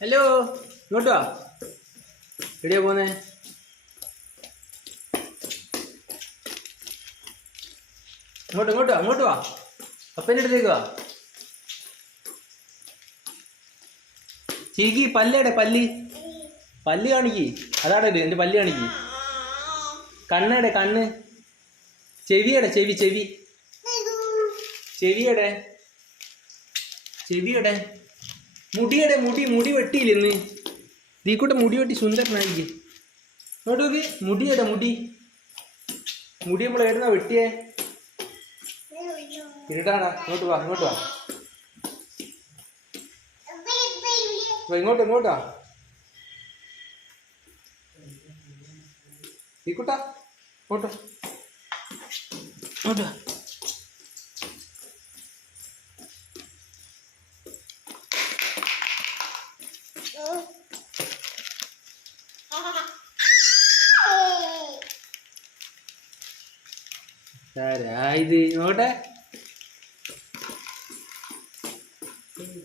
Hello ഇങ്ങോട്ടോ. എവിടെയാ പോന്നെ? ഇങ്ങോട്ട് ഇങ്ങോട്ട് അങ്ങോട്ട് വാ. അപ്പന്റെ അടുത്തേക്ക് വാ. ചിരിക്കി പല്ലേടെ പല്ലി. പല്ല് കാണിക്ക്. അതാടെ ഇത് എന്റെ പല്ല് കാണിക്ക്. കണ്ണേടെ കണ്ണ്. ചെവിയടെ ചെവി ചെവി. ചെവിയടെ. ചെവിയുടെ. മുടിയുടെ മുടി മുടി വെട്ടിയില്ലെന്ന് ദീക്കൂട്ടെ മുടി വെട്ടി സുന്ദരനായിരിക്കും. നോക്ക് മുടിയുടെ മുടി. മുടി നമ്മൾ എവിടുന്നാ വെട്ടിയേ? ഇരുടാണ് ഇങ്ങോട്ട് വാ ഇങ്ങോട്ട് വാ, ഇങ്ങോട്ട് ഇങ്ങോട്ടാ ദീക്കൂട്ടാ ഇങ്ങോട്ടോ ഇങ്ങോട്ട് വാ. సరే ఇది ఒకటే.